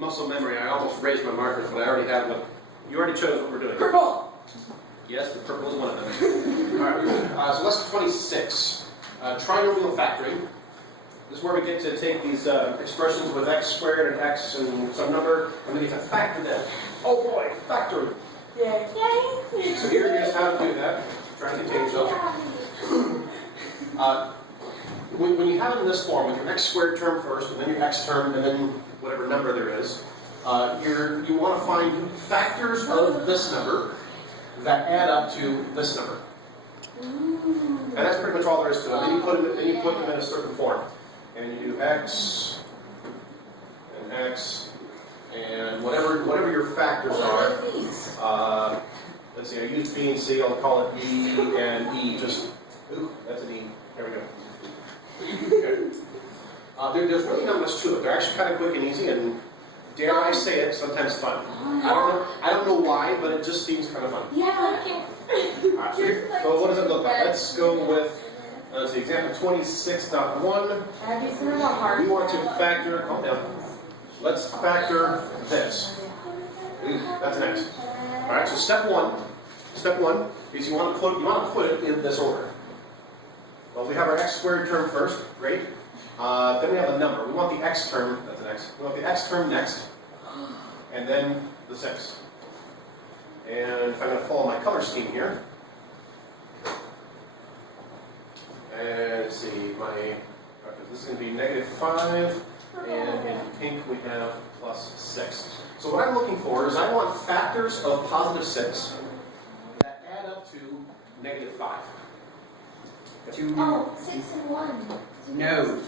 muscle memory. I almost raised my markers, but I already have one. You already chose what we're doing. Purple. Yes, the purple is one of them. All right, so lesson 26, trinomial factoring. This is where we get to take these expressions with x squared and x and some number, and we get to factor them. Oh boy, factoring. Yay. So here is how to do that. Try to contain yourself. When you have it in this form, with your x squared term first, and then your x term, and then whatever number there is, you want to find factors of this number that add up to this number. And that's pretty much all there is to it. Then you put them in a certain form. And you do x, and whatever your factors are. Let's see, I used B and C, I'll call it B and E. Ooh, that's an E. There we go. Okay. There's really not much to it. They're actually kind of quick and easy, and dare I say it, sometimes fun. I don't know why, but it just seems kind of fun. Yeah, okay. Alright, so what does it look like? Let's go with, let's see, example 26.1. We want to factor, calm down. Let's factor this. Ooh, that's an X. Alright, so step one is you want to put it in this order. Well, we have our x squared term first, great. Then we have a number. We want the x term, that's an X. We want the x term next, and then the 6. And if I'm going to follow my color scheme here, and let's see, this is going to be -5, and in pink we have +6. So what I'm looking for is I want factors of +6 that add up to -5. 6 and 1. No.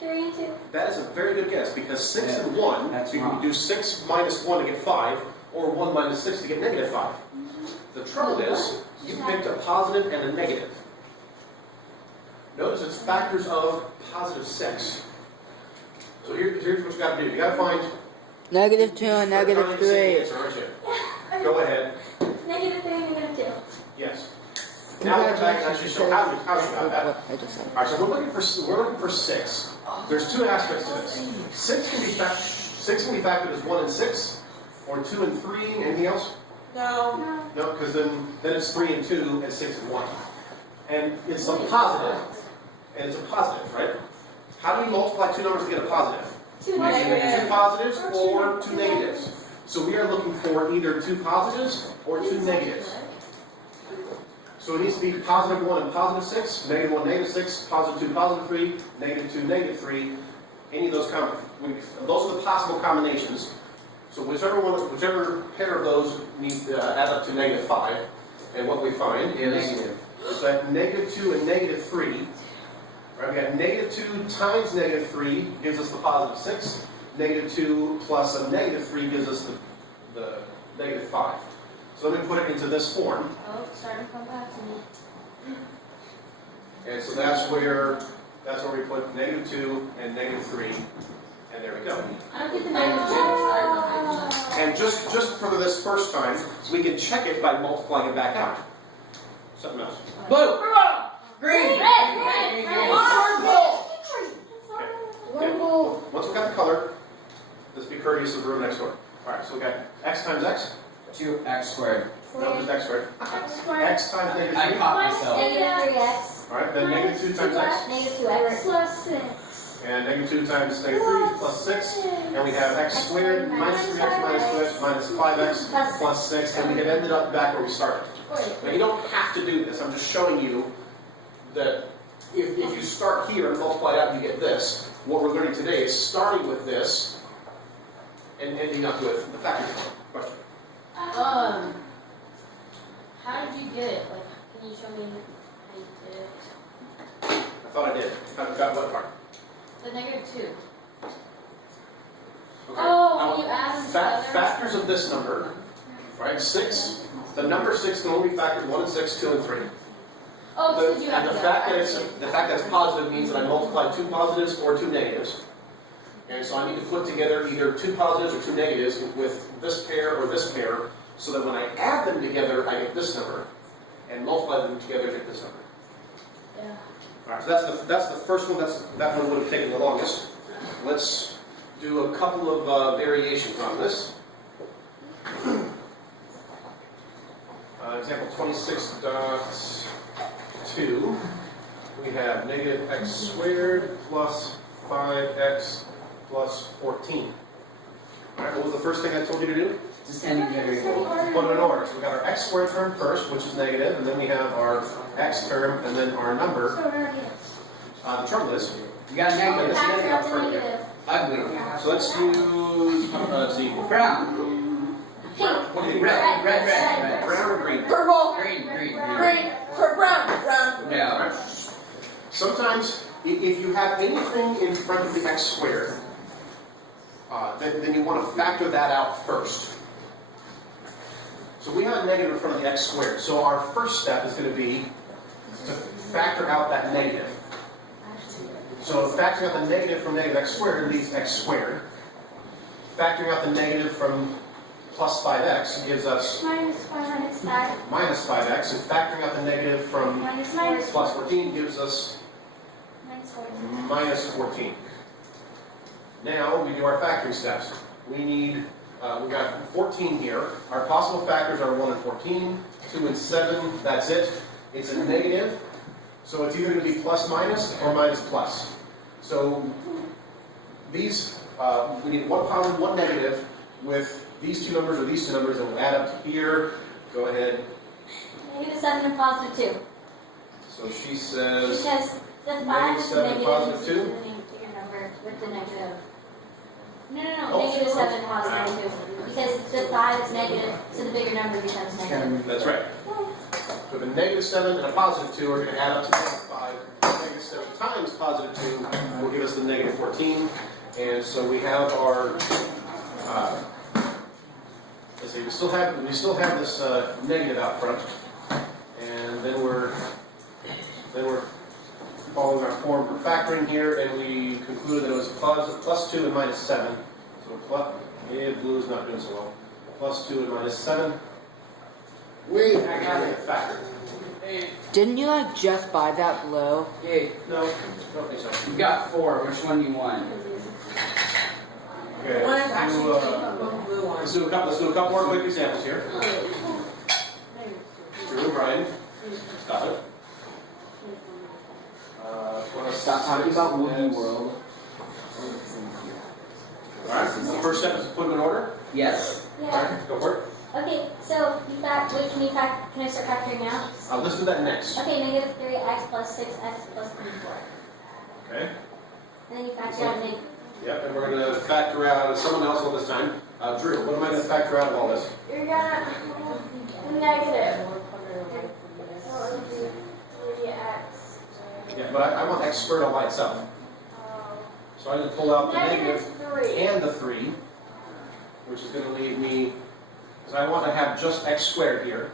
3 and 2. That is a very good guess, because 6 and 1, that's you can wrong. do 6 minus 1 to get 5, or 1 minus 6 to get -5. The trouble is, you picked a positive and a negative. Notice it's factors of +6. So here's what you got to do. You got to find -2 and -3. Go ahead. -3 and -2. Yes. Now we're back and actually show how you got that. I just said. All right, so we're looking for 6. There's two aspects to this. 6 can be factored as 1 and 6, or 2 and 3. Anything else? No. No, because then it's 3 and 2 and 6 and 1. And it's a positive. And it's a positive, right? How do we multiply two numbers to get a positive? 2 Two positives or 2 negatives. So we are looking for either 2 positives or 2 negatives. So it needs to be +1 and +6, -1, -6, +2, +3, -2, -3. Any of those those are the possible combinations. So whichever pair of those needs to add up to -5. And what we find is that -2 and -3. Right, we got -2 times -3 gives us the +6. -2 plus a -3 gives us the -5. So let me put it into this form. Oh, starting to come back to me. And so that's where we put -2 and -3, and there we go. I don't get the -2. And just for this first time, we can check it by multiplying it back out. Something else. Blue. Green. Rainbow. Once we got the color, let's be courteous of the room next door. All right, so we got x times x. 2x squared. No, just x squared. X squared. X times I -3. caught myself. -3x. All right, then -2 times x. -2x. Plus 6. And -2 times -3 plus 6. And we have x squared minus 3x minus 2x minus 5x plus 6. And we have ended up back where we started. Now you don't have to do this. I'm just showing you that if you start here and multiply it out and you get this, what we're learning today is starting with this and ending up with the factor question. How did you get it? Like, can you show me how you did it? I thought I did. I've got what part? The -2. Okay. Oh, when you add them together. Factors of this number, right? 6. The number 6 can only be factored 1 and 6, 2 and 3. Oh, so you And have the to fact that it's positive means that I multiply 2 positives or 2 negatives. And so I need to put together either 2 positives or 2 negatives with this pair or this pair, so that when I add them together, I get this number, and multiply them together, I get this number. Yeah. All right, so that's the first one. That one would have taken the longest. Let's do a couple of variations on this. Example 26.2, we have negative x squared plus 5x plus 14. All right, what was the first thing I told you to do? Descending variable. Put it in order. So we got our x squared term first, which is negative, and then we have our x term, and then our number. So we're already The trouble is, You got negative. Factor out the negative. Ugly. so let's use, let's see, Brown. Pink. what do you think? Red. Brown or green? Purple. Green. Green. Brown. No. Sometimes, if you have anything in front of the x squared, then you want to factor that out first. So we have a negative in front of the x squared. So our first step is going to be to factor out that negative. So factoring out the negative from negative x squared leaves x squared. Factoring out the negative from plus 5x gives us Minus 5. minus 5x. And factoring out the negative from Minus plus 14 gives us Minus 14. minus 14. Now we do our factoring steps. We need, we've got 14 here. Our possible factors are 1 and 14, 2 and 7, that's it. It's a negative, so it's either going to be plus minus or minus plus. So these, we need one positive, one negative with these two numbers or these two numbers, and we'll add up to here. Go ahead. Negative 7 and positive 2. So she says, Because the 5 negative is a 7 negative, positive is 2? the bigger number with the negative. No, Oh. negative 7 positive 2. Because the 5 is negative, so the bigger number becomes negative. that's right. So the negative 7 and a positive 2 are going to add up to negative 5. Negative 7 times positive 2 will give us the negative 14. And so we have our, let's see, we still have this negative out front. And then we're following our form for factoring here, and we conclude that it was plus 2 and minus 7. So blue is not doing so well. Plus 2 and minus 7. We actually factor. Didn't you like just buy that blue? Okay. No, I don't think so. You got 4. Which one do you want? Okay. One is actually Let's do a couple more quick examples here. Drew and Brian, stop it. Stop talking about Woogie World. All right. The first step is to put them in order. Yes. All Yeah. right. Go for it. Okay, so can I start factoring now? Let's do that next. Okay, negative 3x plus 6x plus 4. Okay. And then you factor out negative. Yep. And we're going to factor out someone else all this time. Drew, what am I going to factor out of all this? You're gonna negative. So it'll be 3x. Yeah, but I want x squared all by itself. So I'm going to pull out the negative -3. and the 3, which is going to leave me, because I want to have just x squared here.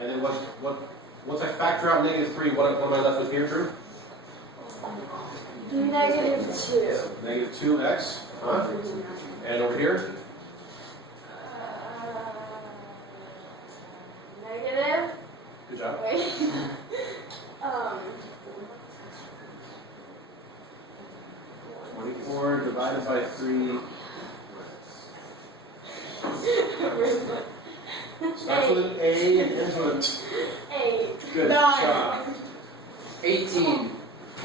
And then once I factor out negative 3, what am I left with here, Drew? -2. Negative 2x. And over here? Negative. Good job. Wait. 24 divided by 3. Starts with an A and ends with an 8. good 9. job. 18.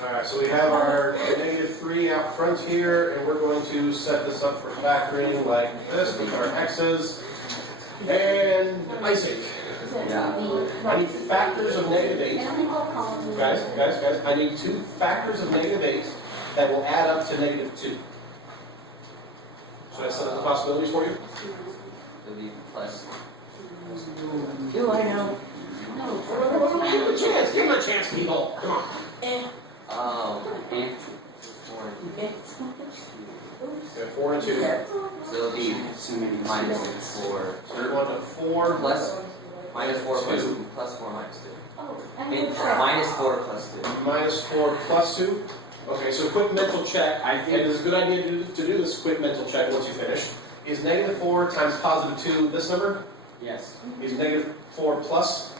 Alright, so we have our negative 3 out front here, and we're going to set this up for factoring like this with our x's. And icing. Yeah. I need factors of negative 8. Guys, I need 2 factors of negative 8 that will add up to negative 2. Should I set up the possibilities for you? It'll be plus. Do I know? Give him a chance. Give him a chance, people. Come on. Oh. And Okay, 4 and 2. so it'll be minus 4. So you're going to 4 Plus Minus 4 plus 2. 2 plus 4 minus 2. Oh, Minus 4 plus 2. Minus 4 plus 2. Okay, so quick mental check. I And think it's a good idea to do this quick mental check once you finish. Is negative 4 times positive 2 this number? yes. Is negative 4 plus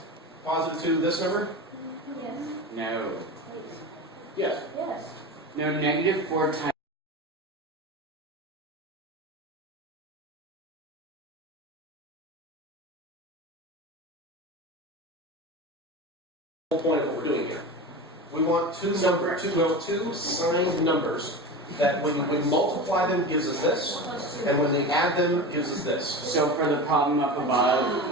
positive 2 this number? Yes. No. Yes. Yes. No, negative 4 times whole point of what we're doing here. We want two signed numbers that when we multiply them gives us this, and when we add them gives us this. So for the problem up above,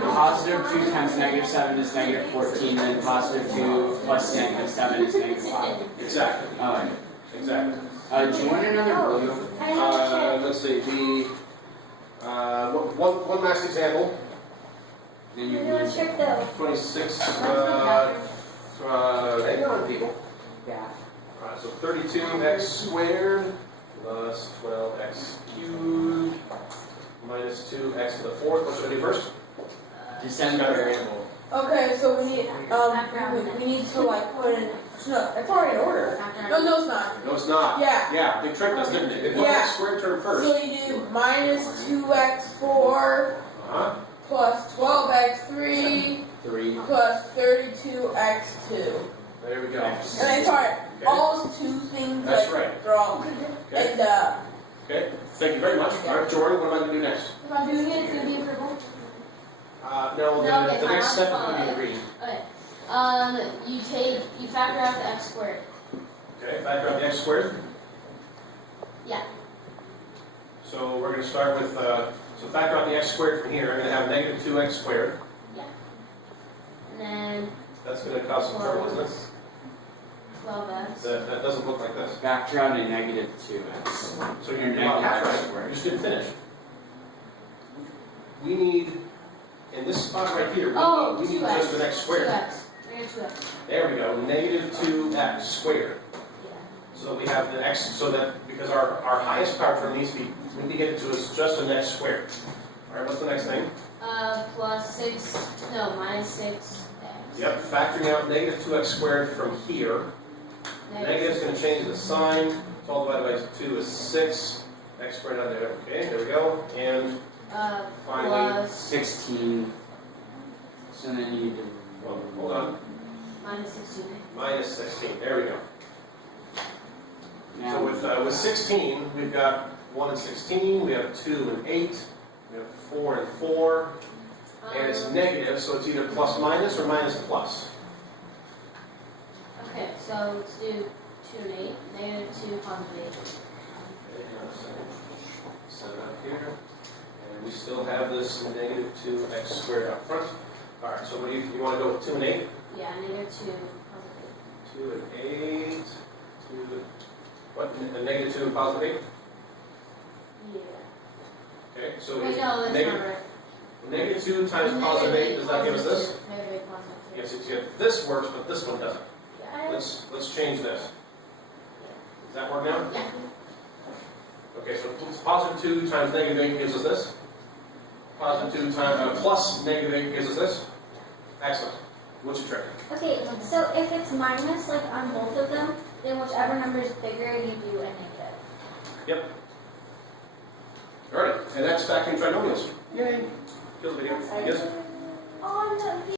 positive 2 times negative 7 is negative 14, then positive 2 plus negative 7 is negative 5. Exactly. Alright. Exactly. Do you want another blue? Let's see. One last example. Then you We're doing a lose. trick though. 26. Hang on, people. Yeah. Alright, so 32x squared plus 12x cubed minus 2x to the fourth. What should I do first? December. Okay, so we need to like put in. No, it's already in order. No, it's not. No, it's not. Yeah. Yeah, big trick does, didn't it? It put Yeah. the square term first. So you do minus 2x4 Uh-huh. plus 12x3 3. plus 32x2. There we go. And then sorry, Okay. all those two things That's like right. wrong. Okay. And Okay. Thank you very much. All right, Jordan, what am I going to do next? If I'm doing it, it's gonna be a purple. No, No, okay, the fine, next I'll step is follow going to be it. green. Okay. You factor out the x squared. Okay, factor out the x squared. Yeah. So we're going to start with, so factor out the x squared from here. I'm going to have negative 2x squared. And then That's going to cause some trouble, isn't it? 12x. That doesn't look like this. Factor out a negative 2x. So you're about half right. You just didn't finish. We need, in this spot right here, Oh, we need 2x. just an x squared. 2x. Negative 2x. There we go, negative 2x squared. Yeah. So we have the x, so that, because our highest power term needs to be, we need to get it to is just an x squared. All right, what's the next thing? Plus 6, no, minus 6x. Yep, factoring out negative 2x squared from here. Negative's going to change the sign. It's all divided by 2 is 6. X squared out there. Okay, there we go. And finally, Plus 16. So then you do. well, hold on, minus 16. minus 16. There we go. Now, So with 16, we've got 1 and 16. We have 2 and 8. We have 4 and 4. And it's negative, so it's either plus minus or minus plus. Okay, so let's do 2 and 8. Negative 2 positive 8. Okay, hang on a second. Set it up here. And we still have this negative 2x squared up front. All right, so what do you want to go with 2 and 8? Yeah, negative 2 positive 2 and 8. 2, what? A negative 2 and positive 8? 8. Yeah. Okay, so Wait, no, that's negative, not right. negative 2 times positive 8, does that give us this? Negative 8 positive 2. Yes, it's good. This works, but this one doesn't. Yeah. Let's change this. Does that work now? Yeah. Okay, so positive 2 times negative 8 gives us this. Positive 2 times plus negative 8 gives us this. Excellent. What's your trick? Okay, so if it's minus like on both of them, then whichever number is bigger, you do a negative. Yep. Alright, and that's factoring trinomials. Yay. Kills video. Yes? On the